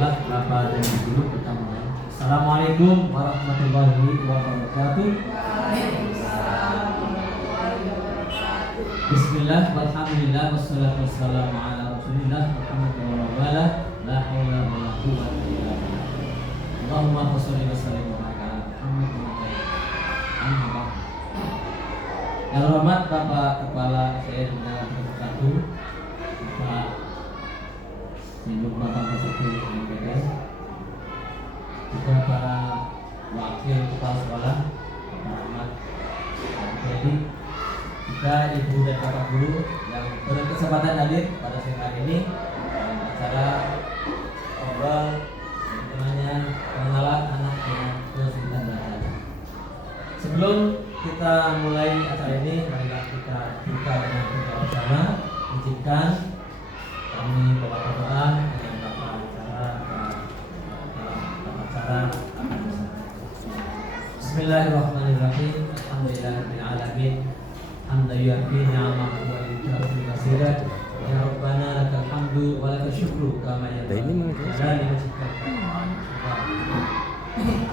Bapak dan Ibu pertama. Assalamualaikum warahmatullahi wabarakatuh. Bismillah, walhamdulillah, wassalatu wassalamu ala rasulillah Muhammadin wa ala la haula wa la quwwata illa billah. Allahumma shalli wa sallim wa barik ala Muhammad wa ala alihi. Yang hormat Bapak Kepala SDN Negara 1, Bapak Induk Bapak Presiden MPD, juga para wakil kepala sekolah, Bapak Ahmad dan Dedi, juga ibu dan bapak guru yang berkesempatan hadir pada siang hari ini dalam acara obrol namanya pengenalan anak dengan kesulitan belajar. Sebelum kita mulai acara ini, marilah kita buka dengan doa bersama. Izinkan kami berdoa dengan bapak acara akan bersama. Bismillahirrahmanirrahim. Alhamdulillahirabbil alamin. Hamdan yu'ti ni'amahu wa yukafi katsiran. Ya Rabbana lakal hamdu wa lakal syukru kama yanbaghi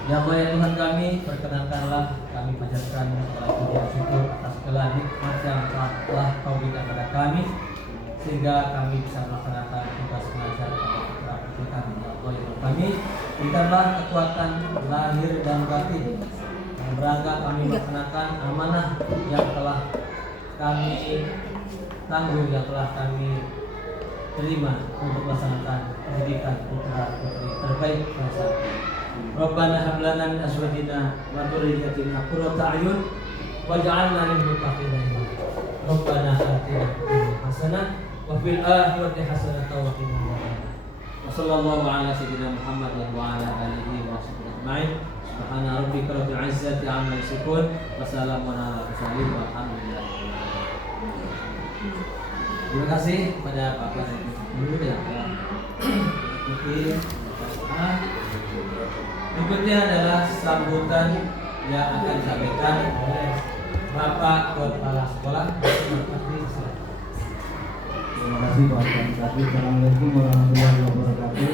Ya Allah ya Tuhan kami, perkenankanlah kami panjatkan segala puji dan syukur atas segala nikmat yang telah Kau berikan kepada kami, sehingga kami bisa melaksanakan tugas mengajar pada putra kami. Ya Allah ya Tuhan kami, berikanlah kekuatan lahir dan batin yang berangkat kami melaksanakan amanah yang telah kami tanggung, yang telah kami terima untuk melaksanakan pendidikan putra putri terbaik bangsa. Rabbana hab lana min azwajina wa dhurriyyatina qurrata a'yun waj'alna lil muttaqina imama. Rabbana atina fid dunya hasanah wa fil akhirati hasanah wa qina adzabannar. Wa sallallahu ala sayyidina Muhammadin wa ala alihi wa sahbihi ajma'in. Subhana rabbika rabbil izzati 'amma yasifun wa salamun ala mursalin walhamdulillah. Terima kasih kepada Bapak dan Ibu yang telah mengikuti acara. Berikutnya adalah sambutan yang akan disampaikan oleh Bapak Kepala Sekolah. Terima kasih Pak Administratif. Assalamualaikum warahmatullahi wabarakatuh.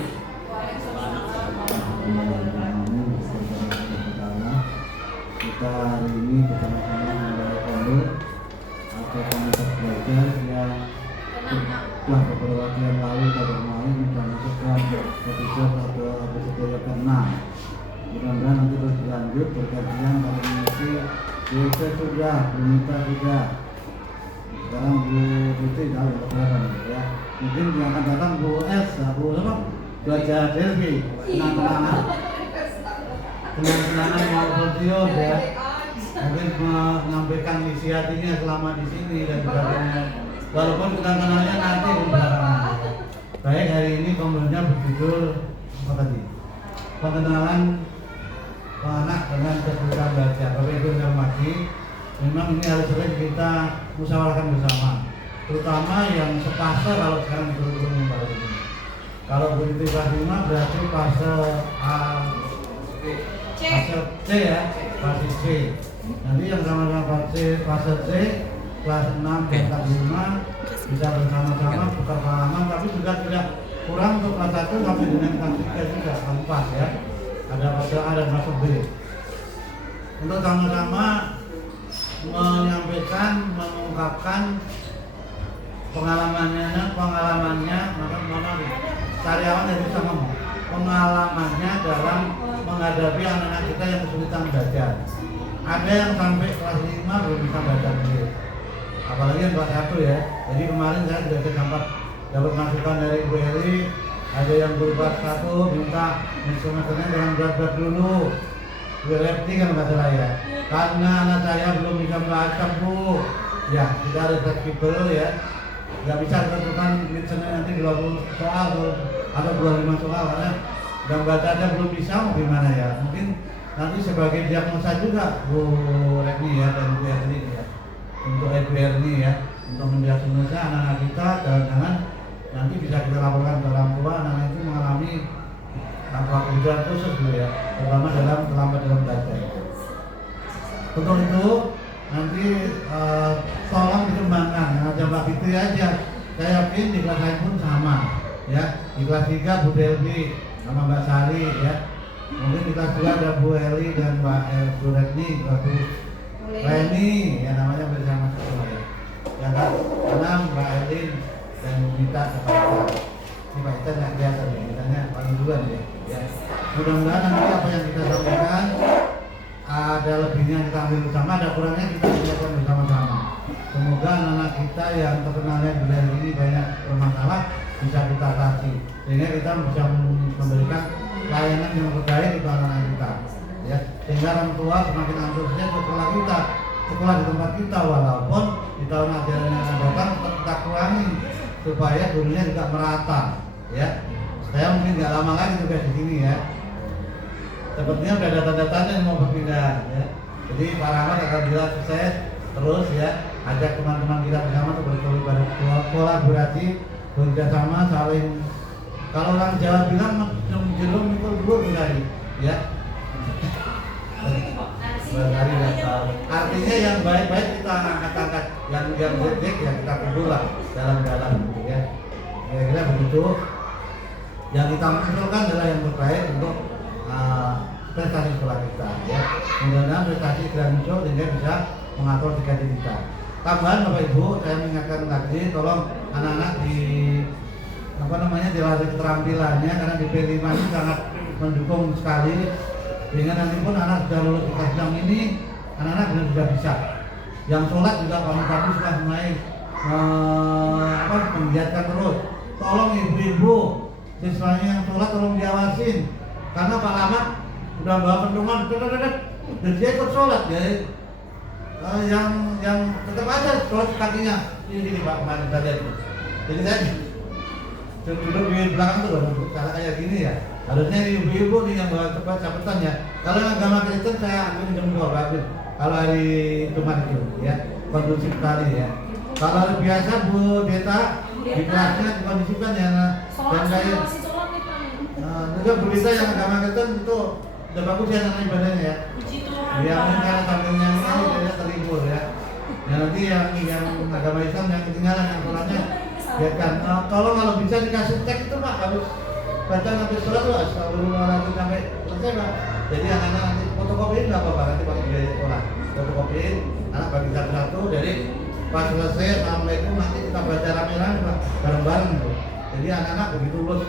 Kita hari ini bersama-sama membawa pondok atau komunitas belajar yang telah beberapa waktu yang lalu pada kemarin sudah masukkan episode atau episode ke-6. Mudah-mudahan nanti terus berlanjut bergantian. Kalau mengisi BC sudah, Bunita sudah, sekarang Bu Putri tahu kelihatan ya. Mungkin yang akan datang Bu S, Bu apa? Belajar Delphi, kenang-kenangan mau video ya. Mungkin menyampaikan isi hatinya selama di sini dan sebagainya. Walaupun kenang-kenangannya nanti belakangan. Baik, hari ini pembelajarannya berjudul apa tadi? Pengenalan anak dengan kesulitan belajar. Bapak Ibu yang hormati, memang ini harus sering kita musyawarahkan bersama, terutama yang sepase. Kalau sekarang guru-guru baru ini, kalau begitu kelas 5 berarti fase A, fase C ya, fase C. Nanti yang sama-sama fase C, kelas 6 dan kelas 5 bisa bersama-sama tukar pengalaman, tapi juga tidak kurang untuk kelas 1 sampai dengan kelas 3 juga pas ya. Ada fase A dan fase B. Untuk sama-sama menyampaikan, mengungkapkan pengalamannya, maka karyawan yang bisa ngomong pengalamannya dalam menghadapi anak-anak kita yang kesulitan belajar. Ada yang sampai kelas 5 belum bisa baca tulis, apalagi yang kelas 1 ya. Jadi kemarin saya sudah sempat dapat masukan dari Bu Eli, ada yang guru kelas 1 minta semesternya dengan berat-berat dulu, berarti kan nggak salah ya, karena anak saya belum bisa membaca Bu. Ya kita harus fleksibel ya, nggak bisa tentukan misalnya nanti 20 soal atau 25 soal karena dan bacanya belum bisa, mau gimana ya. Mungkin nanti sebagai diagnosa juga Bu Retni ya dan Bu Erni ya, untuk Ibu Erni ya, untuk mendiagnosa anak-anak kita. Jangan-jangan nanti bisa kita laporkan ke orang tua anak itu mengalami kebutuhan khusus dulu ya, terutama dalam terlambat dalam belajar. Untuk itu nanti tolong dikembangkan, jangan coba gitu aja. Saya yakin di kelas lain pun sama ya. Di kelas 3 Bu Delvi sama Mbak Sari ya. Mungkin kita juga ada Bu Eli dan Bu Retni, Bu Reni, ya namanya bersama semua ya. Yang keenam Mbak Elin dan Bu Mita sama Pak. Ini Pak Ita nggak kelihatan ya, kitanya paling duluan ya. Mudah-mudahan nanti apa yang kita sampaikan ada lebihnya kita ambil bersama, ada kurangnya kita kerjakan bersama-sama. Semoga anak-anak kita yang terkenalnya di wilayah ini banyak bermasalah bisa kita atasi, sehingga kita bisa memberikan layanan yang terbaik untuk anak-anak kita. Ya, sehingga orang tua semakin antusias sekolah kita, sekolah di tempat kita, walaupun di tahun ajaran yang akan datang tetap kita kurangi supaya gurunya juga merata. Ya, saya mungkin nggak lama lagi juga di sini ya. Sepertinya sudah ada tanda-tanda yang mau berpindah ya. Jadi Pak Rahmat akan bilang sukses terus ya. Ajak teman-teman kita bersama untuk berkolaborasi, bekerjasama, saling. Kalau orang Jawa bilang jelum itu dulu sekali ya. Berhari dan tahu. Artinya yang baik-baik kita angkat-angkat, yang jelek ya kita kumpul lah dalam-dalam ya. Kira-kira begitu. Yang kita munculkan adalah yang terbaik untuk prestasi sekolah kita ya. Mudah-mudahan prestasi segera muncul sehingga bisa mengatur gaji kita. Tambahan Bapak Ibu, saya mengingatkan lagi, tolong anak-anak di dilatih keterampilannya, karena di P5 ini sangat mendukung sekali, sehingga nanti pun anak sudah lulus di kelas 6 ini, anak-anak sudah bisa. Yang sholat juga kami sudah mulai menggiatkan terus. Tolong ibu-ibu siswanya yang sholat tolong diawasin, karena Pak Rahmat sudah bawa pentungan, dan dia ikut sholat ya. Yang tetap aja sholat kakinya ini Pak kemarin saya lihat. Jadi saya duduk di belakang tuh cara kayak gini ya. Harusnya ibu-ibu nih yang bawa cepat capetan ya. Kalau yang agama Kristen saya ambil jempol bagus. Kalau hari Jumat itu ya kondusif sekali ya. Kalau hari biasa Bu Deta di kelasnya dikondisikan ya. Dan kayak juga Bu Deta yang agama Kristen itu udah bagus ya namanya ibadahnya ya. Dia mungkin sambil nyanyi dia terhibur ya. Ya nanti yang agama Islam yang ketinggalan yang sholatnya biarkan. Tolong kalau bisa dikasih teks itu Pak, harus baca nanti surat tuh astagfirullahaladzim sampai selesai Pak. Jadi anak-anak nanti fotokopiin nggak apa-apa, nanti pakai biaya sekolah. Fotokopiin, anak bagi satu-satu. Jadi pas selesai assalamualaikum nanti kita baca rame-rame Pak, bareng-bareng gitu. Jadi anak-anak begitu lulus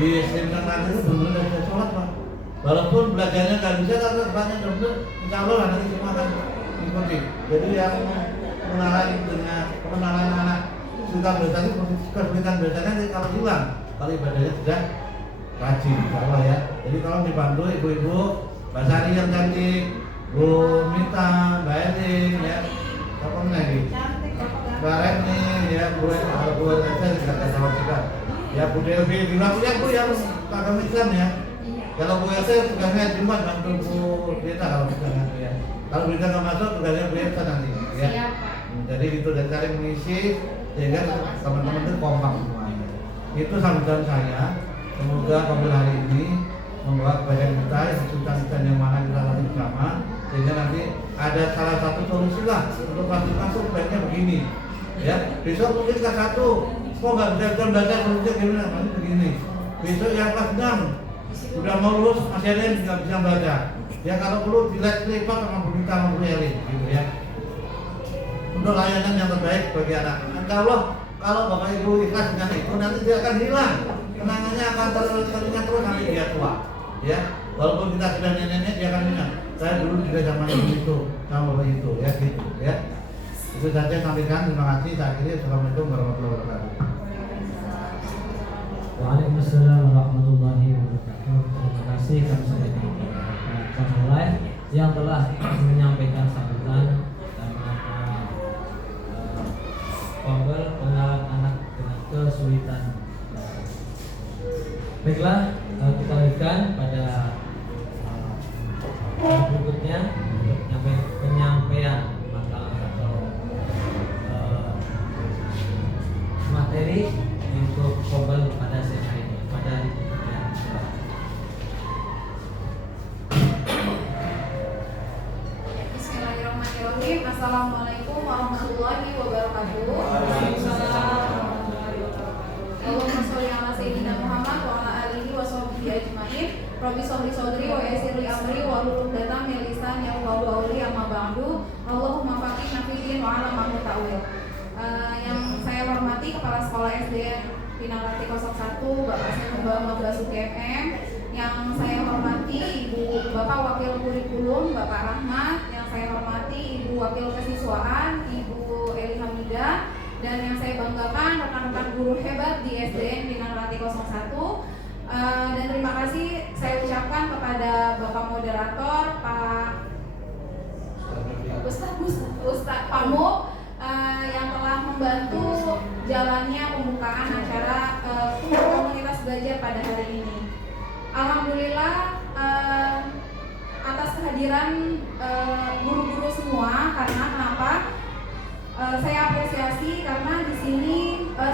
di SMK nanti itu benar-benar bisa sholat Pak. Walaupun belajarnya nggak bisa, tapi banyak benar, insya Allah nanti semua akan mengikuti. Jadi yang pengenalan anak suka belajar itu kesulitan belajarnya kalau hilang, kalau ibadahnya sudah rajin, insya Allah ya. Jadi tolong dibantu ibu-ibu, Mbak Sari yang cantik, Bu Mita, Mbak Elin ya, apa lagi? Mbak Retni ya, Bu Elsa juga sama juga. Ya Bu Devi bilang ya Bu yang agama Islam ya. Kalau Bu Elsa tugasnya Jumat bantu Bu Deta kalau misalnya ya. Kalau Deta nggak masuk tugasnya Bu Elsa nanti ya. Jadi itu dan cari mengisi sehingga teman-teman itu kompak semuanya. Itu sambutan saya. Semoga pembelajaran hari ini membawa kebaikan kita, kesulitan yang mana kita lalui bersama, sehingga nanti ada salah satu solusi lah untuk pasti masuk baiknya begini. Ya, besok mungkin kelas 1 kok nggak bisa baca solusinya gimana? Nanti begini. Besok yang kelas 6 udah mau lulus masih ada yang nggak bisa baca. Ya kalau perlu dilipat sama Bu Mita sama Bu Eli gitu ya. Untuk layanan yang terbaik bagi anak. Insya Allah kalau Bapak Ibu ikhlas dengan itu nanti dia akan hilang. Kenangannya akan teringat terus sampai dia tua. Ya, walaupun kita sudah nenek dia akan ingat. Saya dulu juga zaman itu sama Bapak itu ya gitu ya. Itu saja sampaikan, terima kasih. Saya akhiri. Assalamualaikum warahmatullahi wabarakatuh. Waalaikumsalam warahmatullahi wabarakatuh. Terima kasih kami sampaikan Pak Mulai yang telah menyampaikan sambutan dan pengalaman anak dengan kesulitan. Baiklah, kita lanjutkan pada berikutnya penyampaian atau materi untuk kembali pada SMA ini pada hari berikutnya. Bismillahirrahmanirrahim. Assalamualaikum warahmatullahi wabarakatuh. Allahumma sholli ala sayyidina Muhammad wa ala alihi wa sahbihi Sekolah SDN Pinangkarti 01, Bapak Senubama Basuki MM, yang saya hormati Ibu Bapak Wakil Kurikulum Bapak Rahmat, yang saya hormati Ibu Wakil Kesiswaan Ibu Eli Hamidah, dan yang saya banggakan rekan-rekan guru hebat di SDN Pinangkarti 01. Dan terima kasih saya ucapkan kepada Bapak Moderator Pak Ustadz Pamuk yang telah membantu jalannya pembukaan acara komunitas belajar pada hari ini. Alhamdulillah atas kehadiran guru-guru semua, karena kenapa? Saya apresiasi karena di sini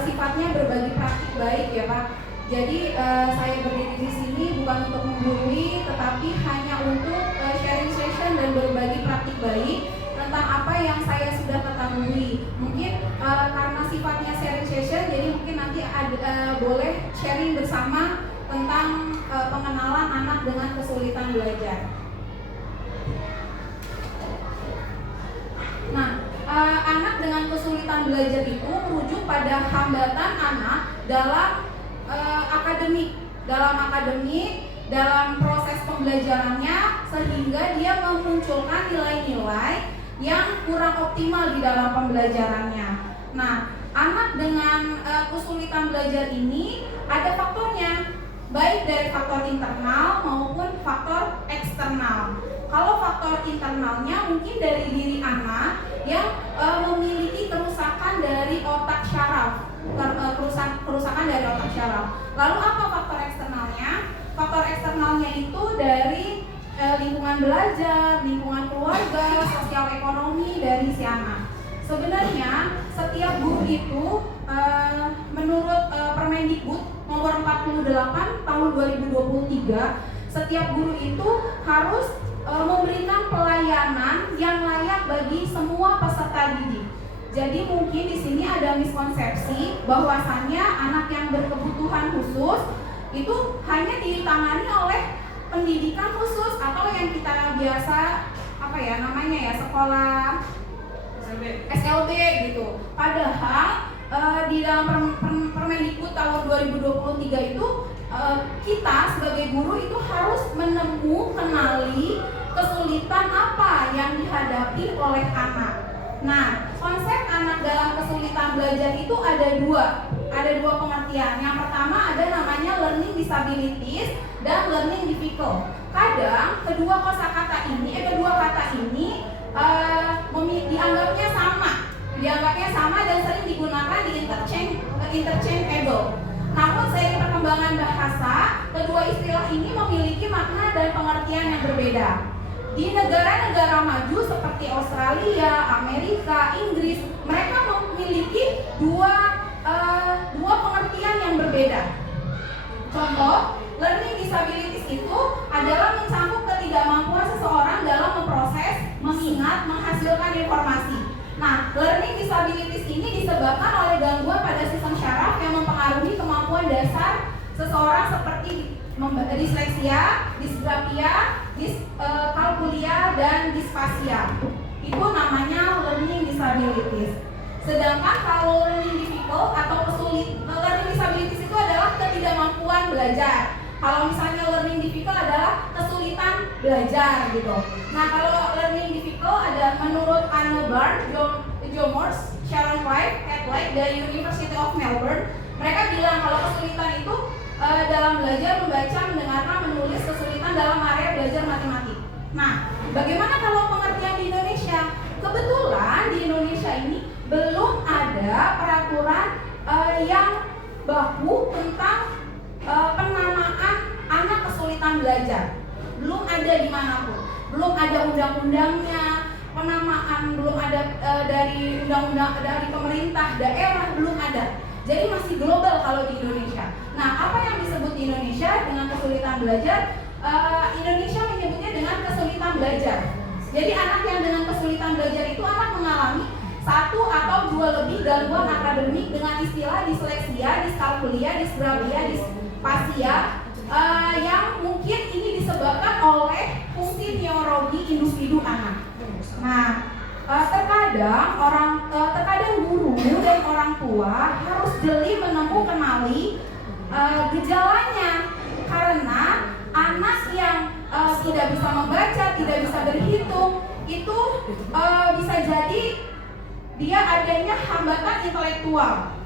sifatnya berbagi praktik baik ya Pak. Jadi saya berdiri di sini bukan untuk menggurui, tetapi hanya untuk sharing session dan berbagi praktik baik tentang apa yang saya sudah ketahui. Mungkin karena sifatnya sharing session, jadi mungkin nanti boleh sharing bersama tentang pengenalan anak dengan kesulitan belajar. Nah, anak dengan kesulitan belajar itu merujuk pada hambatan anak dalam akademik, dalam proses pembelajarannya, sehingga dia memunculkan nilai-nilai yang kurang optimal di dalam pembelajarannya. Nah, anak dengan kesulitan belajar ini ada faktornya, baik dari faktor internal maupun faktor eksternal. Kalau faktor internalnya mungkin dari diri anak yang memiliki kerusakan dari otak syaraf, kerusakan dari otak syaraf. Lalu apa faktor eksternalnya? Faktor eksternalnya itu dari lingkungan belajar, lingkungan keluarga, sosial ekonomi dari si anak. Sebenarnya setiap guru itu menurut Permendikbud nomor 48 tahun 2023, setiap guru itu harus memberikan pelayanan yang layak bagi semua peserta didik. Jadi mungkin di sini ada miskonsepsi bahwasannya anak yang berkebutuhan khusus itu hanya ditangani oleh pendidikan khusus atau yang kita biasa sekolah SLB gitu. Padahal di dalam Permendikbud tahun 2023 itu kita sebagai guru itu harus kenali kesulitan apa yang dihadapi oleh anak. Nah, konsep anak dalam kesulitan belajar itu ada dua pengertian. Yang pertama ada namanya learning disabilities dan learning difficult. Kadang kedua kata ini dianggapnya sama dan sering digunakan di interchangeable. Namun seiring perkembangan bahasa, kedua istilah ini memiliki makna dan pengertian yang berbeda. Di negara-negara maju seperti Australia, Amerika, Inggris, mereka memiliki dua pengertian yang berbeda. Contoh, learning disabilities itu adalah mencakup ketidakmampuan seseorang dalam memproses, mengingat, menghasilkan informasi. Nah, learning disabilities ini disebabkan oleh gangguan pada sistem syaraf yang mempengaruhi kemampuan dasar seseorang seperti disleksia, disgrafia, diskalkulia, dan disfasia. Itu namanya learning disabilities. Sedangkan kalau learning difficult atau learning disabilities itu adalah ketidakmampuan belajar. Kalau misalnya learning difficult adalah kesulitan belajar gitu. Nah, kalau learning difficult ada menurut Anne Barr, John Morse, Sharon Clive, Catlett dari University of Melbourne, mereka bilang kalau kesulitan itu dalam belajar membaca, mendengarkan, menulis, kesulitan dalam area belajar matematik. Nah, bagaimana kalau pengertian di Indonesia? Kebetulan di Indonesia ini belum ada peraturan yang baku tentang penamaan anak kesulitan belajar. Belum ada dimanapun. Belum ada undang-undangnya, penamaan belum ada dari undang-undang dari pemerintah daerah, belum ada. Jadi masih global kalau di Indonesia. Nah, apa yang disebut di Indonesia dengan kesulitan belajar? Indonesia menyebutnya dengan kesulitan belajar. Jadi anak yang dengan kesulitan belajar itu anak mengalami satu atau dua lebih gangguan akademik dengan istilah disleksia, diskalkulia, disgrafia, disfasia, yang mungkin ini disebabkan oleh fungsi neurologi individu anak. Nah, Terkadang guru dan orang tua harus jeli kenali gejalanya, karena anak yang tidak bisa membaca, tidak bisa berhitung, itu bisa jadi dia adanya hambatan intelektual.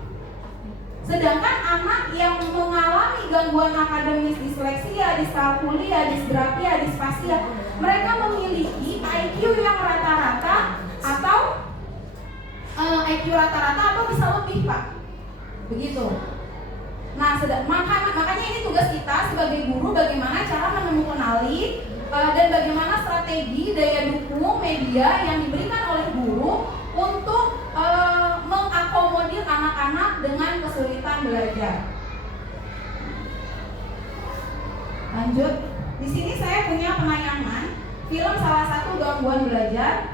Sedangkan anak yang mengalami gangguan akademis, disleksia, diskalkulia, disgrafia, disfasia, mereka memiliki IQ yang rata-rata atau bisa lebih, Pak. Begitu. Nah, makanya ini tugas kita sebagai guru, bagaimana cara menemukan dan bagaimana strategi daya dukung media yang diberikan oleh guru untuk mengakomodir anak-anak dengan kesulitan belajar. Lanjut. Di sini saya punya penayangan film salah satu gangguan belajar.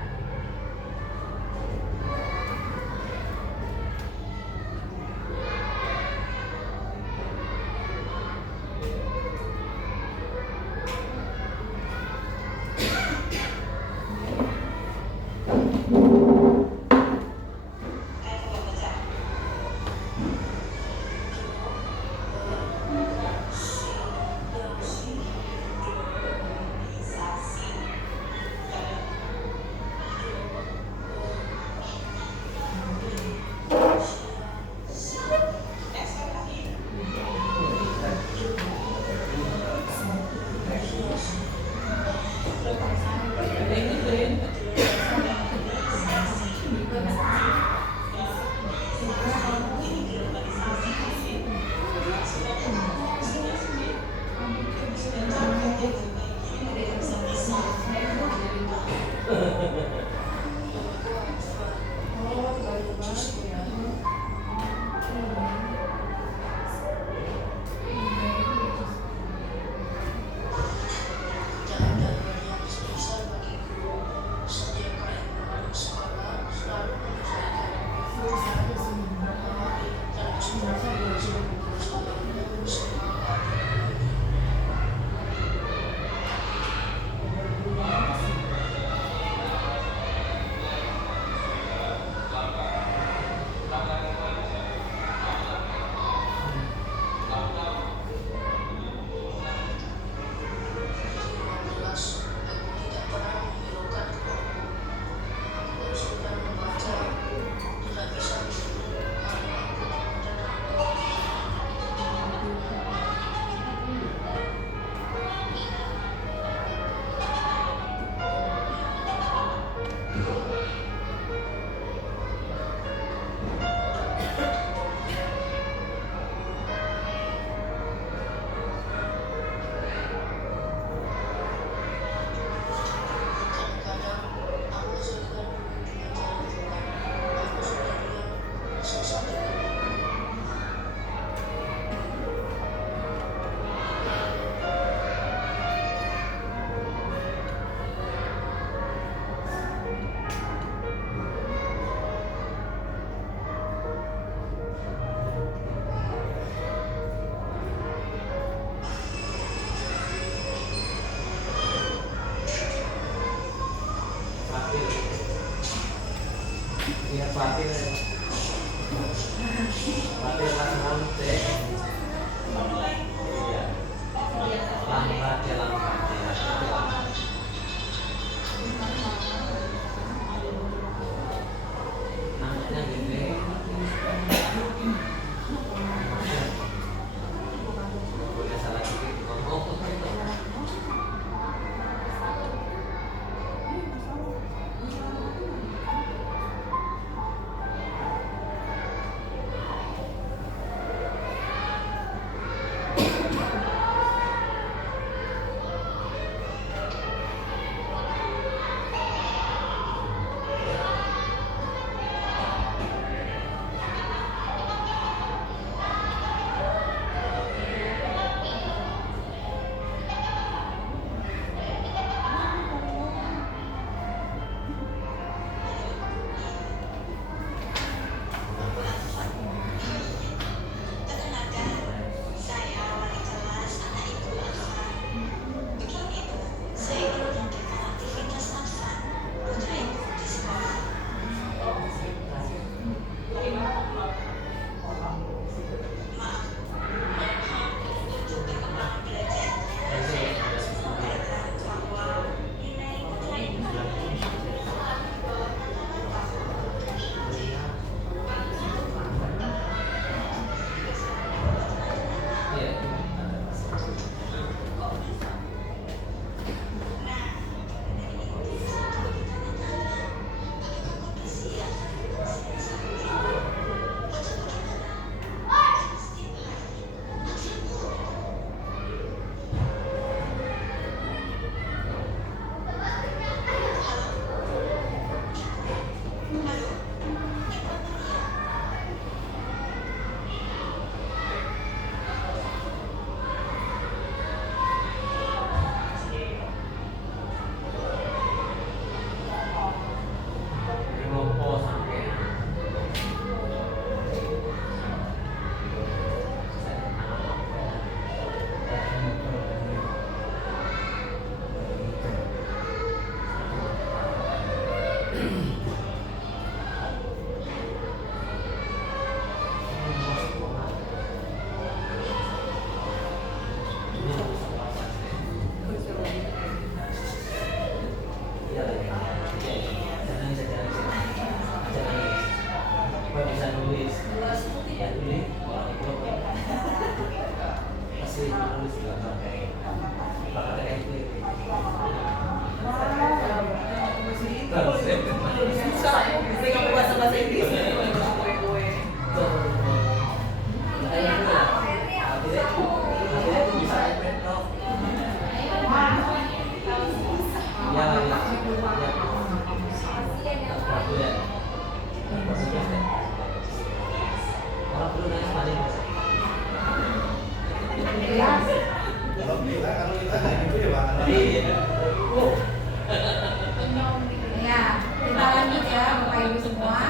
Ya, kita lanjut ya Bapak Ibu semua.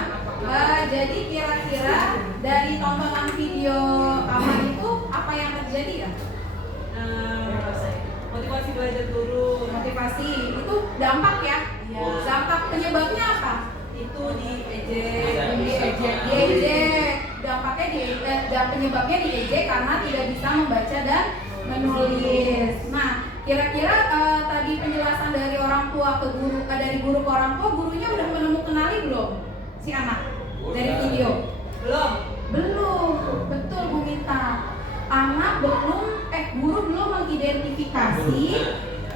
Jadi kira-kira dari tontonan video Aman itu apa yang terjadi ya? Motivasi belajar turun. Motivasi itu dampak ya? Iya. Dampak penyebabnya apa? Itu diejek. Diejek. Dampaknya dan penyebabnya diejek karena tidak bisa membaca dan menulis. Nah, kira-kira tadi penjelasan dari orang tua ke guru, dari guru ke orang tua, gurunya udah kenali belum si anak dari video? Belum, betul Bu Mita. Anak guru belum mengidentifikasi,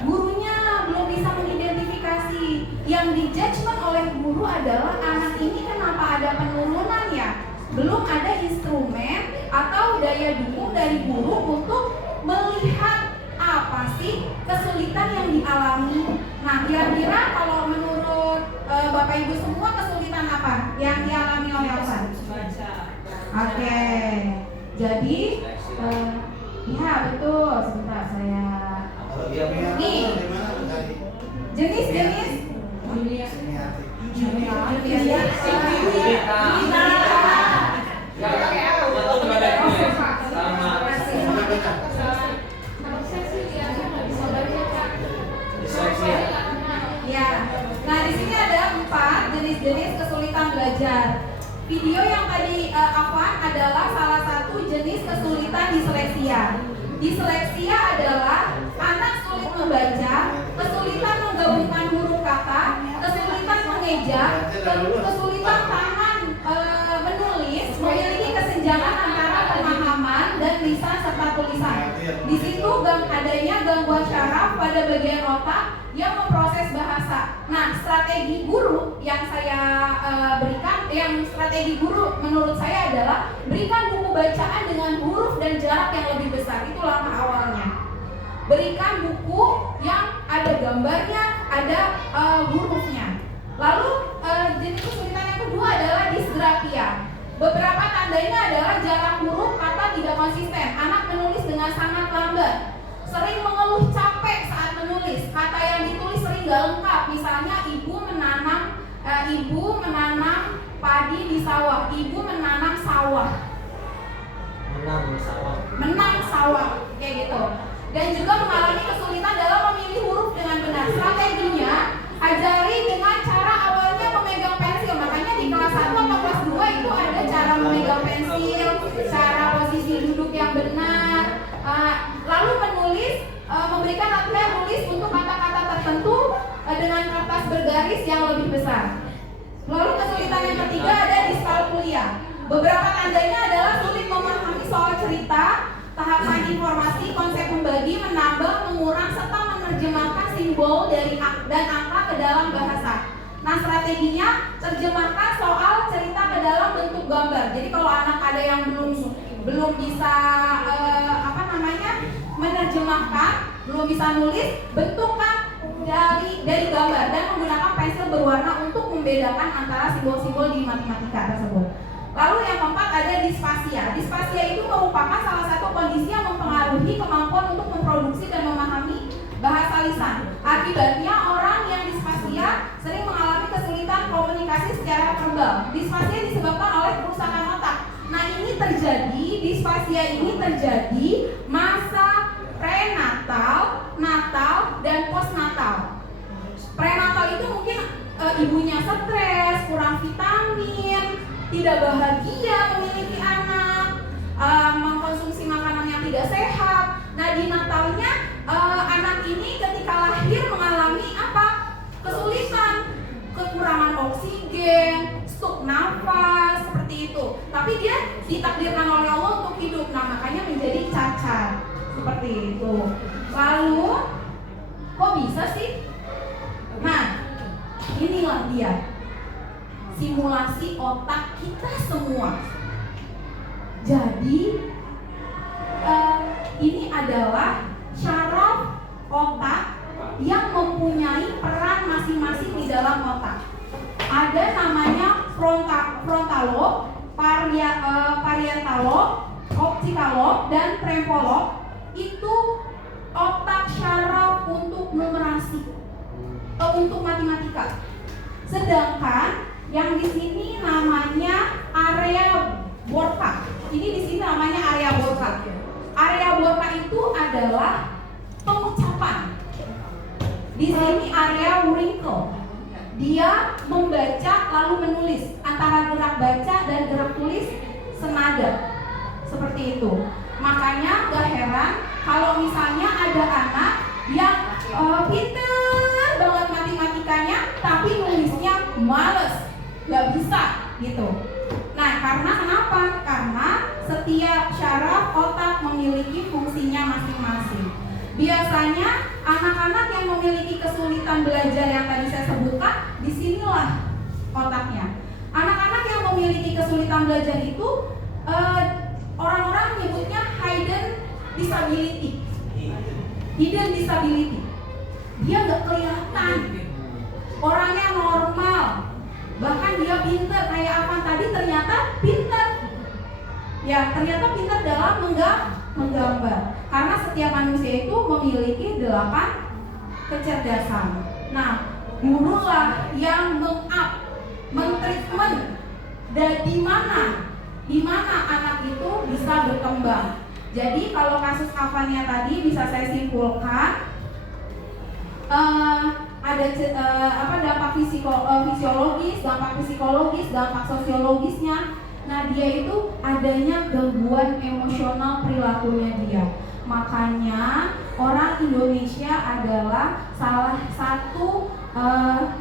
gurunya belum bisa mengidentifikasi. Yang di-judgment oleh guru adalah anak ini kenapa ada penurunan ya? Belum ada instrumen atau daya dukung dari guru untuk melihat apa sih kesulitan yang dialami. Nah, kira-kira kalau menurut Bapak Ibu semua kesulitan apa yang dialami oleh Alvan? Baca. Oke, jadi iya betul. Sebentar saya. Nih, jenis-jenis. Ya, nah di sini ada 4 jenis-jenis kesulitan belajar. Video yang tadi Afwan adalah salah satu jenis kesulitan disleksia. Disleksia adalah anak sulit membaca, kesulitan menggabungkan huruf kata, kesulitan mengeja, kesulitan tangan menulis, memiliki kesenjangan antara pemahaman dan lisan serta tulisan. Di situ adanya gangguan syaraf pada bagian otak yang memproses bahasa. Nah, strategi guru yang saya berikan, yang strategi guru menurut saya adalah berikan buku bacaan dengan huruf dan jarak yang lebih besar. Itu langkah awalnya. Berikan buku yang ada gambarnya, ada hurufnya. Lalu jenis kesulitan yang kedua adalah disgrafia. Beberapa tandanya adalah jarak huruf kata tidak konsisten. Anak menulis dengan sangat lambat. Sering mengeluh capek saat menulis. Kata yang ditulis sering gak lengkap. Misalnya ibu menanam padi di sawah. Ibu menanam sawah. Menang sawah. Kayak gitu. Dan juga mengalami kesulitan dalam memilih huruf dengan benar. Strateginya ajari dengan cara awalnya memegang pensil. Makanya di kelas 1 atau kelas 2 itu ada cara memegang pensil, cara posisi duduk yang benar. Lalu menulis, memberikan latihan nulis untuk kata-kata tertentu dengan kertas bergaris yang lebih besar. Lalu kesulitan yang ketiga ada diskalkulia. Beberapa tandanya adalah sulit memahami soal cerita, tahapan informasi, konsep membagi, menambah, mengurang, serta menerjemahkan simbol dan angka ke dalam bahasa. Nah, strateginya terjemahkan soal cerita ke dalam bentuk gambar. Jadi kalau anak ada yang belum bisa menerjemahkan, belum bisa nulis, bentukkan dari gambar dan menggunakan pensil berwarna untuk membedakan antara simbol-simbol di matematika tersebut. Lalu yang keempat ada disfasia. Disfasia itu merupakan salah satu kondisi yang mempengaruhi kemampuan untuk memproduksi dan memahami bahasa lisan. Akibatnya orang yang disfasia sering mengalami kesulitan komunikasi secara verbal. Disfasia disebabkan oleh kerusakan otak. Nah, ini terjadi, disfasia ini terjadi masa prenatal, natal, dan postnatal. Prenatal itu mungkin ibunya stres, kurang vitamin, tidak bahagia memiliki anak, mengkonsumsi makanan yang tidak sehat. Nah, di natalnya anak ini ketika lahir mengalami apa? Kesulitan, kekurangan oksigen, stuk nafas, seperti itu. Tapi dia ditakdirkan oleh Allah untuk hidup. Nah, makanya menjadi cacat. Seperti itu. Lalu kok bisa sih? Nah, inilah dia simulasi otak kita semua. Jadi ini adalah syaraf otak yang mempunyai peran masing-masing di dalam otak. Ada namanya frontal lobe, parietal lobe, occipital lobe, dan temporal lobe. Itu otak syaraf untuk numerasi, untuk matematika. Sedangkan yang di sini namanya area Broca. Ini di sini namanya area Broca. Area Broca itu adalah pengucapan. Di sini area Wrinkle. Dia membaca lalu menulis, antara gerak baca dan gerak tulis senada. Seperti itu. Makanya gak heran kalau misalnya ada anak yang pinter banget matematikanya tapi nulisnya males, gak bisa gitu. Nah, karena kenapa? Karena setiap syaraf otak memiliki fungsinya masing-masing. Biasanya anak-anak yang memiliki kesulitan belajar yang tadi saya sebutkan, disinilah otaknya. Anak-anak yang memiliki kesulitan belajar itu orang-orang menyebutnya hidden disability. Hidden disability. Dia nggak kelihatan. Orangnya normal. Bahkan dia pintar kayak apa tadi, ternyata pintar. Ya, ternyata pintar dalam menggambar. Karena setiap manusia itu memiliki 8 kecerdasan. Nah, gurulah yang mentreatment dan di mana anak itu bisa berkembang. Jadi kalau kasus Afania tadi bisa saya simpulkan ada dampak fisiologis, dampak psikologis, dampak sosiologisnya. Nah, dia itu adanya gangguan emosional perilakunya dia. Makanya orang Indonesia adalah salah satu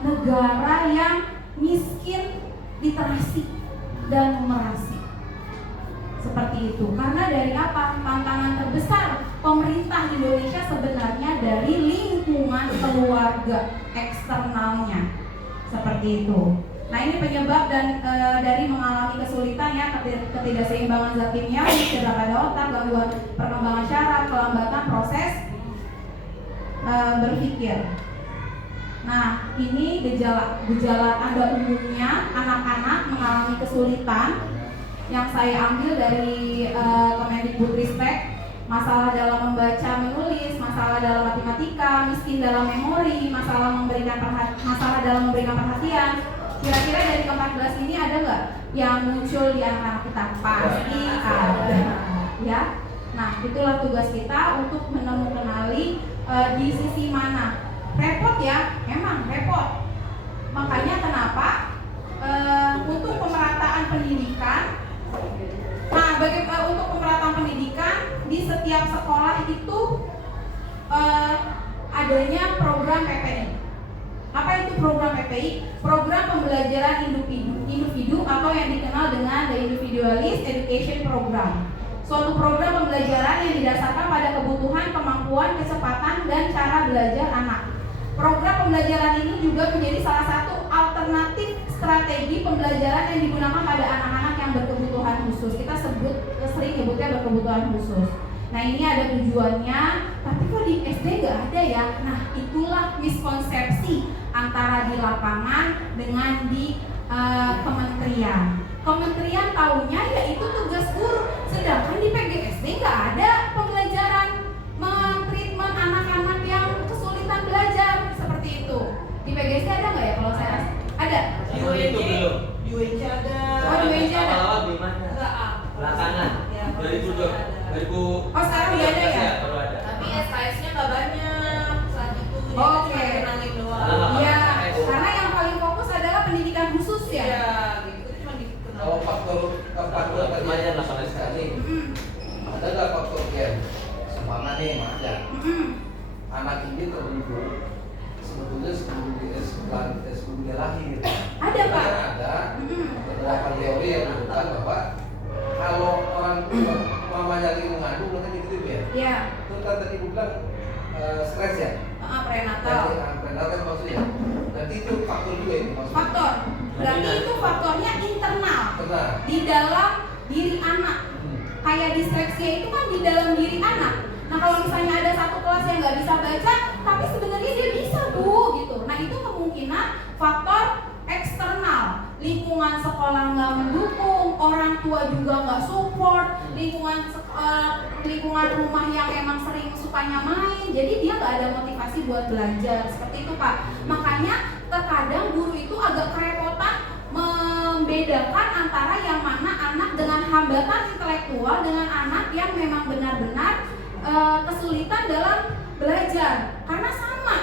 negara yang miskin literasi dan numerasi. Seperti itu. Karena dari apa? Tantangan terbesar pemerintah Indonesia sebenarnya dari lingkungan keluarga eksternalnya. Seperti itu. Nah, ini penyebab dan dari mengalami kesulitan ya, ketidakseimbangan zat kimia, cedera pada otak, gangguan perkembangan syaraf, kelambatan proses berpikir. Nah, ini gejala tanda umumnya anak-anak mengalami kesulitan yang saya ambil dari Kemendikbudristek. Masalah dalam membaca menulis, masalah dalam matematika, miskin dalam memori, masalah dalam memberikan perhatian. Kira-kira dari ke-14 ini ada nggak yang muncul di anak-anak kita? Pasti ada, ya. Nah, itulah tugas kita untuk menemukanali di sisi mana. Repot ya, memang repot. Makanya kenapa untuk pemerataan pendidikan. Nah, untuk pemerataan pendidikan di setiap sekolah itu adanya program PPI. Apa itu program PPI? Program pembelajaran individu atau yang dikenal dengan The Individualist Education Program. Suatu program pembelajaran yang didasarkan pada kebutuhan, kemampuan, kecepatan, dan cara belajar anak. Program pembelajaran ini juga menjadi salah satu alternatif strategi pembelajaran yang digunakan pada anak-anak yang berkebutuhan khusus. Kita sering nyebutnya berkebutuhan khusus. Nah, ini ada tujuannya, tapi kok di SD nggak ada ya? Nah, itulah miskonsepsi antara di lapangan dengan di kementerian. Kementerian taunya yaitu tugas guru, sedangkan di PGSD nggak ada pembelajaran mentreatment anak-anak yang kesulitan belajar seperti itu. Di PGSD ada nggak ya? Kalau saya ada. Di UNJ ada. Oh, di UNJ ada. Di mana? Enggak, Belakangan. Ya, 2000. Oh, sekarang udah ada ya? Baru ada. Tapi SKS-nya nggak banyak saat itu. Jadi Oke. cuma kenangin doang. Iya, karena yang paling fokus adalah pendidikan khusus ya. Iya, gitu. Itu cuma dikenal. Kalau faktor Lumayan lah kalau sekali. ada nggak faktor gen? Semangat nih, ada. Anak ini terbentuk sebetulnya sebelum dia lahir. Ada, Pak. Ada beberapa teori yang menunjukkan bahwa kalau orang tua mamanya lagi mengandung, mereka gitu ya. Iya. Itu kan tadi ibu bilang stres ya. Prenatal. Prenatal maksudnya. Nanti itu faktor juga itu maksudnya. Faktor. Berarti itu faktornya internal. Benar. Di dalam diri anak. Kayak disleksia itu kan di dalam diri anak. Nah kalau misalnya ada satu kelas yang nggak bisa baca, tapi sebenarnya dia bisa bu, gitu. Nah itu kemungkinan faktor eksternal. Lingkungan sekolah nggak mendukung, orang tua juga nggak support, lingkungan rumah yang emang sering sukanya main, jadi dia nggak ada motivasi buat belajar. Seperti itu Pak. Makanya terkadang guru itu agak kerepotan membedakan antara yang mana anak dengan hambatan intelektual dengan anak yang memang benar-benar kesulitan dalam belajar, karena sama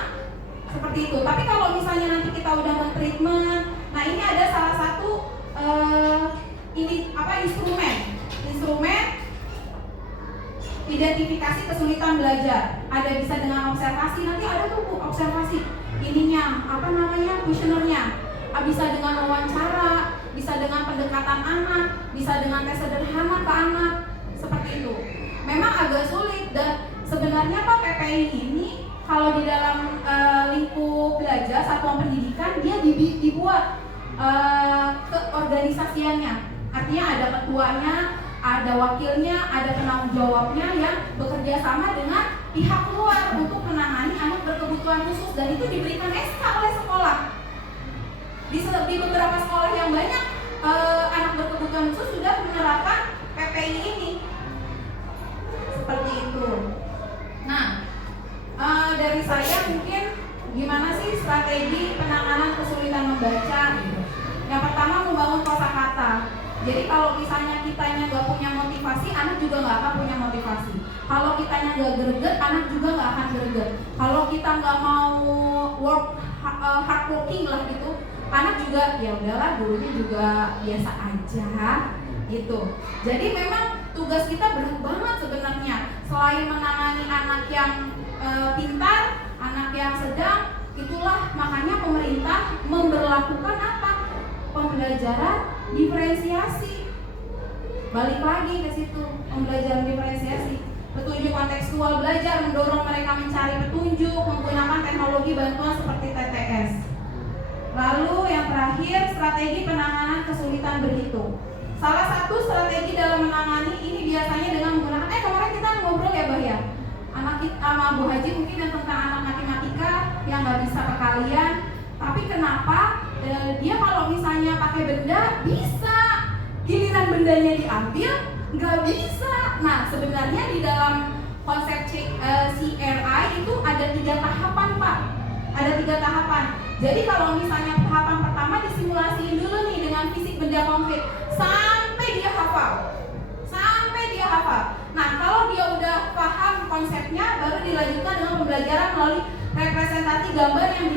seperti itu. Tapi kalau misalnya nanti kita udah men-treatment, nah ini ada salah satu instrumen identifikasi kesulitan belajar. Ada bisa dengan observasi, nanti ada tuh Bu, observasi ininya kuesionernya. Bisa dengan wawancara, bisa dengan pendekatan anak, bisa dengan tes sederhana ke anak, seperti itu. Memang agak sulit, dan sebenarnya Pak PPI ini kalau di dalam lingkup belajar satuan pendidikan dia dibuat keorganisasiannya. Artinya ada ketuanya, ada wakilnya, ada penanggung jawabnya yang bekerja sama dengan pihak luar untuk menangani anak berkebutuhan khusus, dan itu diberikan SK oleh sekolah. Di beberapa sekolah yang banyak anak berkebutuhan khusus sudah menerapkan PPI ini. Seperti itu. Nah, dari saya mungkin gimana sih strategi penanganan kesulitan membaca? Yang pertama, membangun kosakata. Jadi kalau misalnya kitanya nggak punya motivasi, anak juga nggak akan punya motivasi. Kalau kitanya nggak greget, anak juga nggak akan greget. Kalau kita nggak mau hard working lah gitu, anak juga ya udahlah, gurunya juga biasa aja gitu. Jadi memang tugas kita berat banget sebenarnya. Selain menangani anak yang pintar, anak yang sedang, itulah makanya pemerintah memberlakukan apa? Pembelajaran diferensiasi. Balik lagi ke situ, pembelajaran diferensiasi. Petunjuk kontekstual belajar, mendorong mereka mencari petunjuk menggunakan teknologi bantuan seperti TTS. Lalu yang terakhir, strategi penanganan kesulitan berhitung. Salah satu strategi dalam menangani ini biasanya dengan menggunakan kemarin kita ngobrol ya Bah ya, anak kita sama Bu Haji mungkin yang tentang anak matematika yang nggak bisa perkalian. Tapi kenapa dia kalau misalnya pakai benda bisa, giliran bendanya diambil nggak bisa. Nah sebenarnya di dalam konsep CRI itu ada 3 tahapan Pak. Ada 3 tahapan. Jadi kalau misalnya tahapan pertama disimulasiin dulu nih dengan fisik benda konkret sampai dia hafal. Nah kalau dia udah paham konsepnya, baru dilanjutkan dengan pembelajaran melalui representasi gambar yang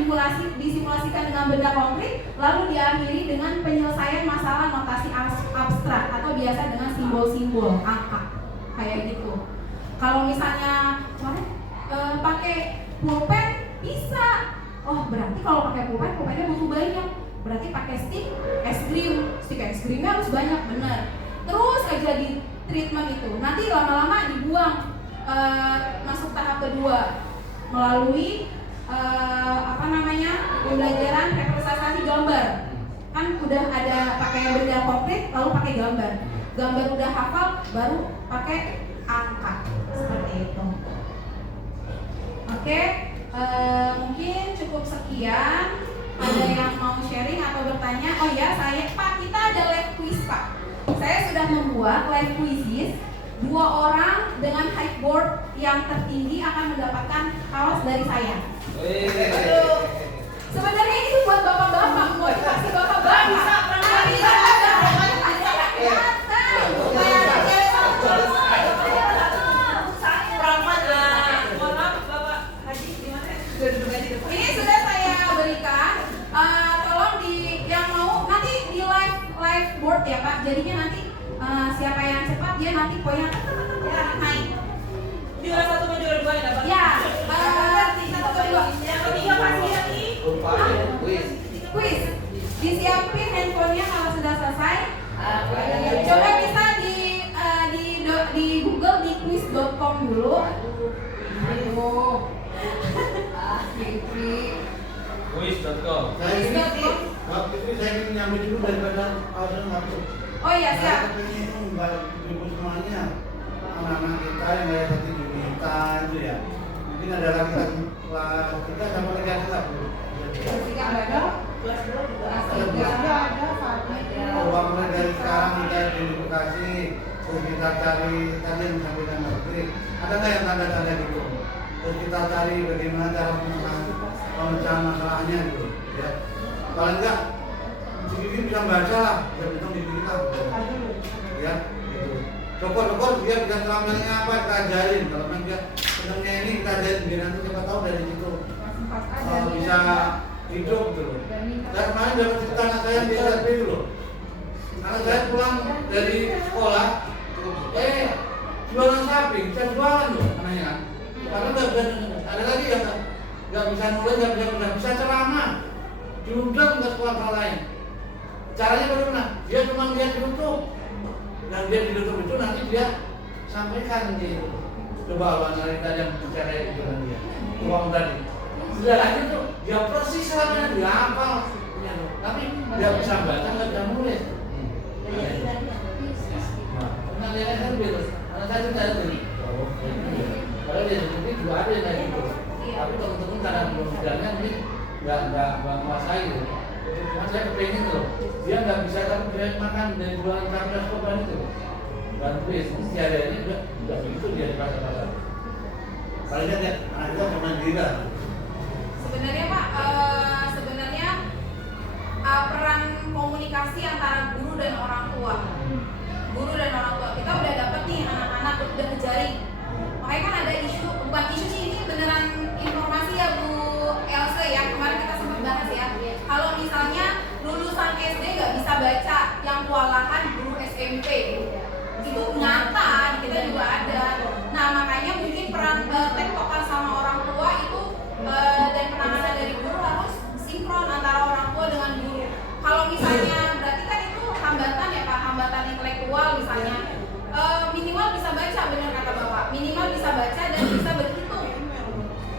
disimulasikan dengan benda konkret, lalu diakhiri dengan penyelesaian masalah notasi abstrak atau biasa dengan simbol-simbol angka kayak gitu. Kalau misalnya pakai pulpen bisa, oh berarti kalau pakai pulpennya butuh banyak, berarti pakai stick es krimnya harus banyak, bener. Terus aja di treatment itu, nanti lama-lama dibuang, masuk tahap kedua melalui pembelajaran representasi gambar. Kan udah ada pakai benda konkret, lalu pakai gambar udah hafal, baru pakai angka seperti itu. Oke, mungkin cukup sekian. Ada yang mau sharing atau bertanya? Oh ya, Pak, kita ada live quiz Pak. Saya sudah membuat live quizzes. 2 orang dengan high-board yang tertinggi akan mendapatkan kaos dari saya. Sebenarnya itu buat bapak-bapak, motivasi bapak-bapak. Bisa. Ini sudah saya berikan. Tolong yang mau nanti di live board ya Pak. Jadinya nanti siapa yang cepat dia nanti poinnya naik. Juara 1 sama juara 2 ya Pak? Ya, 1 ke 2. Yang ketiga pasti lagi quiz. Disiapin handphonenya kalau sudah selesai. Coba bisa di Google di quiz.com dulu. Quiz.com. Saya ini, waktu itu saya ingin nyambi dulu daripada alasan waktu. Oh iya, siap. Saya kepingin itu mbak ibu semuanya, anak-anak kita yang kayak tadi diminta itu ya. Mungkin ada lagi kelas 3 sama lagi ada Bu. Coba mulai dari sekarang kita diedukasi, terus kita cari tadi yang disampaikan Mas Tri. Ada nggak yang tanda-tanda gitu? Terus kita cari bagaimana cara pemecahan masalahnya gitu. Ya. Paling enggak, si Bibi bisa baca lah, bisa hitung di kita. Ya, gitu. Syukur-syukur dia bisa terambilnya apa kita ajarin. Kalau memang dia senangnya ini kita ajarin, biar nanti siapa tahu dari situ bisa hidup gitu. Dan kemarin dapat cerita anak saya di SMP dulu. Anak saya pulang dari sekolah, jualan sapi, bisa jualan loh anaknya kan. Karena nggak bisa, ada lagi yang nggak bisa nulis, nggak bisa ceramah, diundang ke sekolah lain. Caranya bagaimana? Dia cuma lihat di YouTube, dan dia di YouTube itu nanti dia sampaikan di coba analisa yang bicara itu dengan dia, uang tadi. Sudah lagi tuh, dia persis selama dia hafal, tapi dia bisa baca nggak bisa nulis. Nah, dia kan begitu. Anak saya juga ada tuh. Kalau dia sendiri juga ada yang kayak gitu. Tapi teman-teman karena belum belajarnya mungkin nggak menguasai gitu. Cuma saya kepengen tuh, dia nggak bisa tapi dia makan dari jualan kamera koban itu. Bantuin, mesti ada ini udah begitu dia di pasar-pasar. Paling dia anak kita pemain gila. Sebenarnya Pak, peran komunikasi antara guru dan orang tua. Guru dan orang tua, kita udah dapet nih anak-anak udah kejaring. Makanya kan ada isu, bukan isu sih, ini beneran informasi ya Bu Elsa ya, kemarin kita sempat bahas ya. Kalau misalnya lulusan SD nggak bisa baca, yang kewalahan guru SMP, itu nyata, kita juga ada. Nah makanya mungkin peran tektokan sama orang tua itu dan penanganan dari guru harus sinkron antara orang tua dengan guru. Kalau misalnya berarti kan itu hambatan ya Pak, hambatan intelektual misalnya. Minimal bisa baca, benar kata Bapak. Minimal bisa baca dan bisa berhitung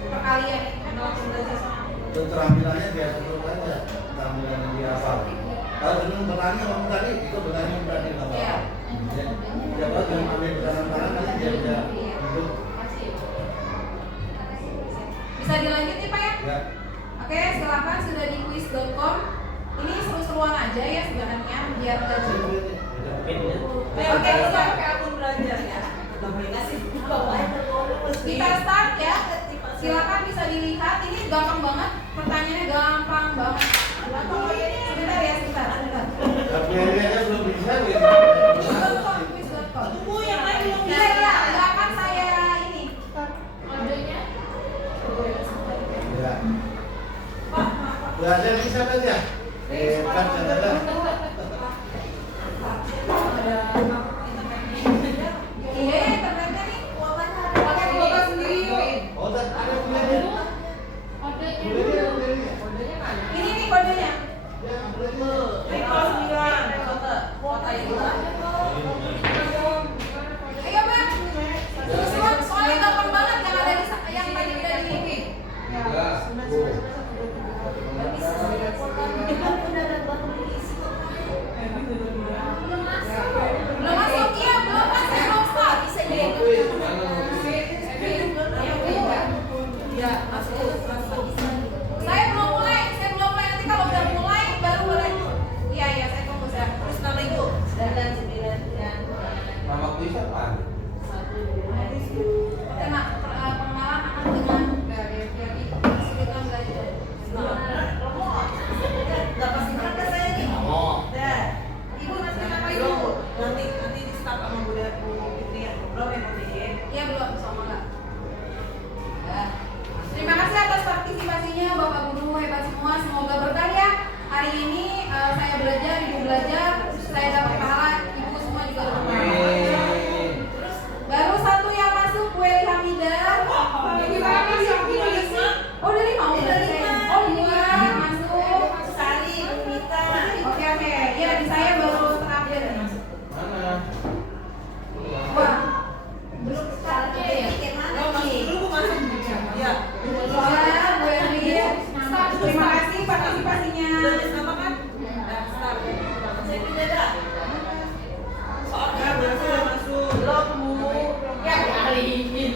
perkalian. Keterampilannya dia tentu saja, keterampilannya dia hafal. Kalau sebelum bertanya ngomong tadi, itu bertanya berani apa? Iya. Dia kalau dengan ambil barang-barang nanti dia bisa hidup. Bisa dilanjut nih Pak ya? Ya. Oke, silakan sudah di quiz.com. Ini seru-seruan aja ya sebenarnya biar Oke, siap ke akun belajar ya. kita start ya. Silakan bisa dilihat. Ini gampang banget. Pertanyaannya gampang banget. Sebentar ya, sebentar. Tapi dia belum bisa gitu. Quiz.com. Tunggu yang lain belum bisa. Iya, nggak akan saya ini. Kodenya? Ya. Belajar bisa kan ya? Kan jangan. Iya, internetnya nih. Pakai kuota sendiri. Oh, ada belajar. Ini nih kodenya. Kelas 9. Kota itu. Ayo Bang. Seru-seruan soalnya gampang banget yang ada di yang tadi udah di Ya. ingin.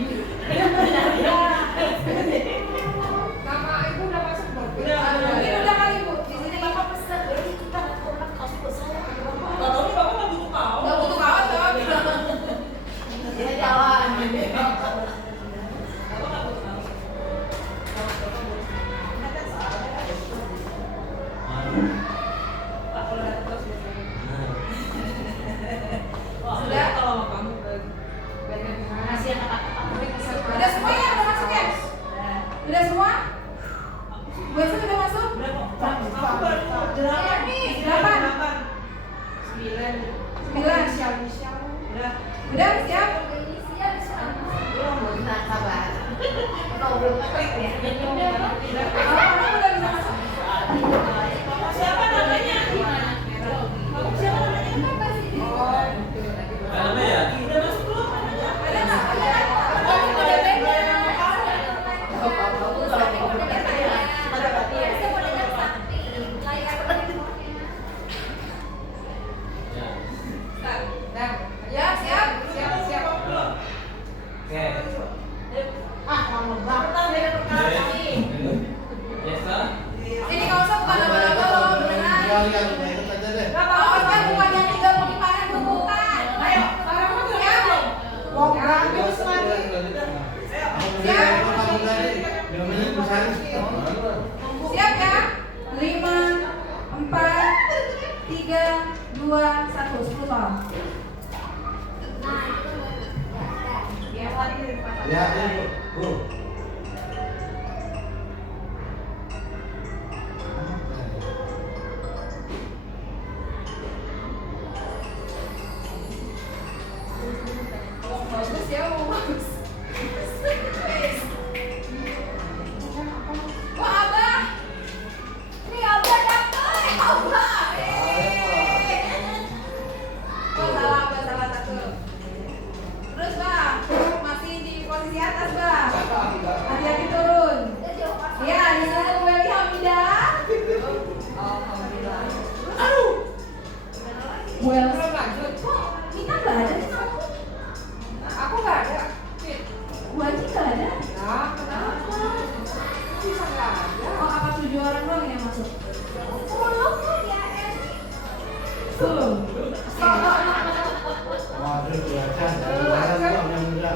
Nama ibu udah masuk belum? Mungkin udah kali Bu. Di sini Bapak pesan berarti kita orang kasih pesan ada bapak. Kalau ini bapak nggak butuh kaos. nggak butuh kaos coba. Ya jalan. Bapak nggak butuh kaos. Pak, kalau ada kaos biasanya. Wah, Sudah? kalau sama kamu Masih kata-kata mereka sama. Udah semua ya? Udah masuk ya? Udah semua? Bu Elsa udah masuk? berapa? Aku baru 8. Delapan. 9. 9. Udah. Udah siap? Belum, nah sabar. Kau belum klik ya? Kamu udah bisa masuk? Siapa namanya? Bapak siapa namanya? Apa ya? Udah masuk belum namanya? Ada nggak? Ada kan? Oh, udah beda. Ya. Ya, siap. Belum. Oke. Ah, lama banget. Biasa. Ini nggak usah bukan abal-abal loh, beneran. Kalian ikut aja deh. Kaos kan bukan yang 30 panen bukan. Ayo, sekarang siap. Mau gratis lagi. Aku beli apa kamu tadi? Belum ini pesan. Siap ya? 5, 4, 3, 2, 1. 10 soal. Ya, Bu. Bagus ya, bagus. Wah, Abah. Ini Abah dapet. Abah. Oh, salah, Abah salah satu. Terus, Bang. Masih di posisi atas, Bang. Hati-hati turun. Ya, disuruh Bu Eli Hamidah. Aduh. Bu Elsa. Kok Mita nggak ada nih kamu? Aku nggak ada. Bu Aji nggak ada? Ya, kenapa? Bisa nggak ada? Oh, apa 7 orang doang yang masuk? 10 kan ya, Eli? 10. Waduh, belajar. Belajar yang muda.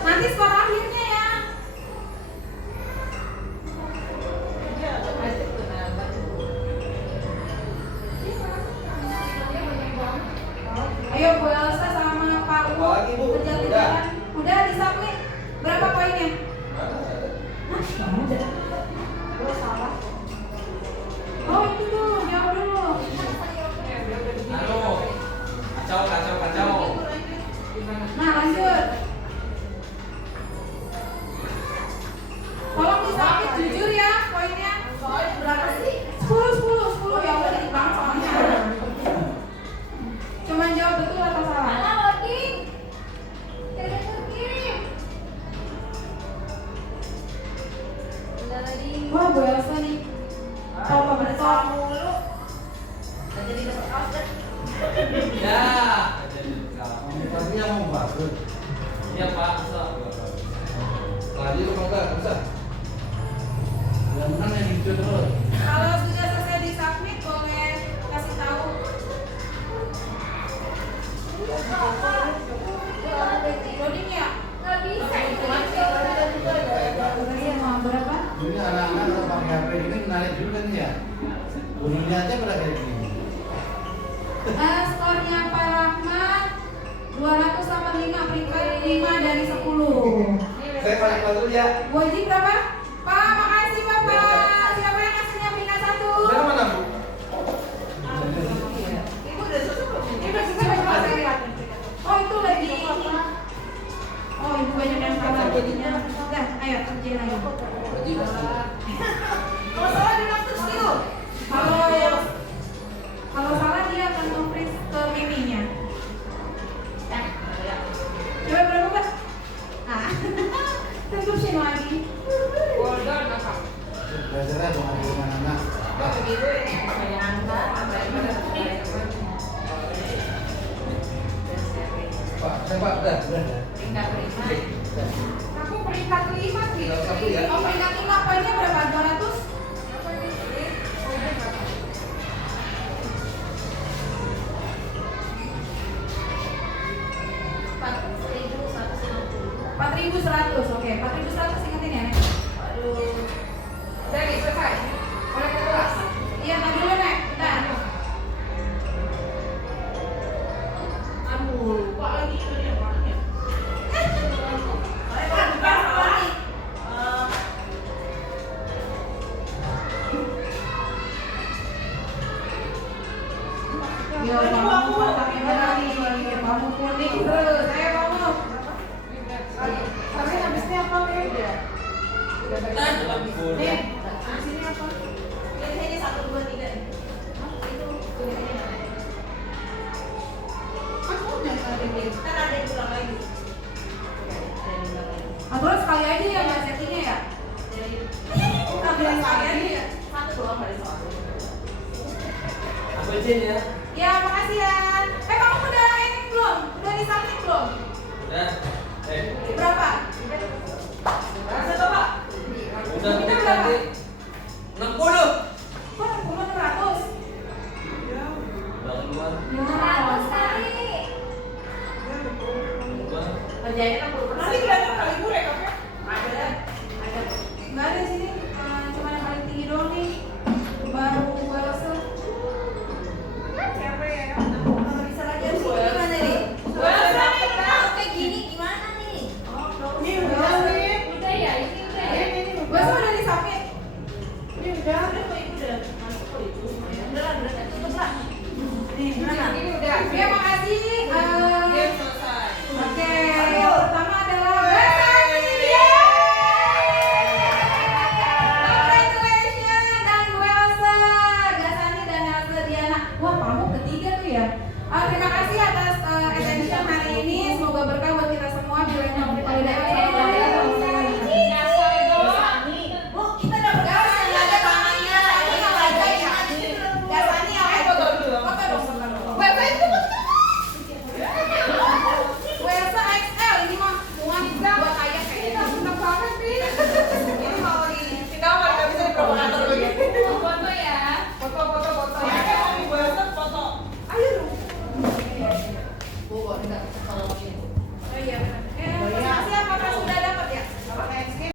Nanti skor akhirnya ya. Ayo Bu Elsa sama Pak Uwo Apalagi, Bu? kejar-kejaran. Udah disubmit. Berapa poinnya? Hah? Nggak ada. Gue salah. Oh itu tuh, jawab dulu. Aduh. Kacau. Nah lanjut. Tolong disubmit jujur ya poinnya. Berapa sih? 10 ya udah dikit banget soalnya. Cuman jawab betul atau salah. Wah Bu Elsa nih. Coba betul. Ya. Tapi yang mau bagus. Iya Pak. Lagi lu enggak bisa. Yang mana yang itu terus? Kalau sudah selesai disubmit boleh kasih tahu. Loading ya? Nggak bisa. Mau berapa? Ini anak-anak kalau pakai HP ini menarik juga nih ya. Bunyinya aja pada kayak gini. Skornya Pak Rahmat 285 peringkat 5 dari 10. Saya paling dulu ya. Bu Haji berapa? Pak, makasih Bapak. Siapa yang ngasihnya peringkat 1? Saya mana, Bu? Ibu udah selesai belum? Ini udah selesai Pak. Oh itu lagi. Oh ibu banyak yang salah jadinya. Udah, ayo kerjain lagi. Kalau salah di terus gitu. Kalau salah dia akan nge-freeze ke meme-nya. Coba berapa Mbak? Ah, terusin lagi. Golden apa? Belajarnya bukan di rumah anak. Begitu ya. Kebanyakan apa yang pada Pak, saya Pak, udah. Peringkat 5. Aku peringkat 5 sih. Tinggal satu ya. Oh, peringkat 5 poinnya berapa? 200? Apa ini? Poinnya berapa? 4.100. Oke, 4.100 ingetin ya, Nek. Aduh. Udah nih, selesai. Boleh ke kelas. Iya, tadi dulu, Nek. Bentar. Aduh, lupa lagi ini yang mana ya? Bukan Fani. Ya, kamu pakai berani, kamu kuning terus. Ayo kamu. Tapi habisnya apa nih? Udah. Udah bagi. Lampu. Nih, di sini apa? Biasanya 1, 2, 3 nih. Itu tulisannya. Aku udah tadi nih. Kan ada yang ulang lagi. Ada yang ulang lagi. Atau sekali aja ya Mbak settingnya ya. Jadi, Udah bilang sekali aja ya. satu doang dari soal. Aku izin ya. Ya, makasih ya. Kamu udah ini belum? Udah disubmit belum? Udah. Berapa? Berapa Bapak? Udah Kita tik berapa? tadi 60. Kok 600? Udah keluar. 600 kali. Keluar. Kerjanya 60%. Nanti kelihatan kali gue rekapnya. Ada. Ada. Nggak ada sini. Cuma yang paling tinggi doang nih. Baru Welse. Siapa ya? Nggak bisa lagi. Abis ini gimana nih? Welse nih, kalau kayak gini gimana nih? Ini udah nih. Udah ya, ini udah ya. Ini Welse udah disubmit. Ini udah. Udah kok ibu udah masuk kok itu. Udah lah, tutup lah. Nih, mana? Ini udah. Ya, makasih. Game selesai. Oke, yang pertama adalah Gasani. Congratulations dan Welse, Gasani dan Elsa Diana. Wah, kamu ketiga tuh ya. Terima kasih atas attention hari ini. Semoga berkah buat kita semua. Bila yang mau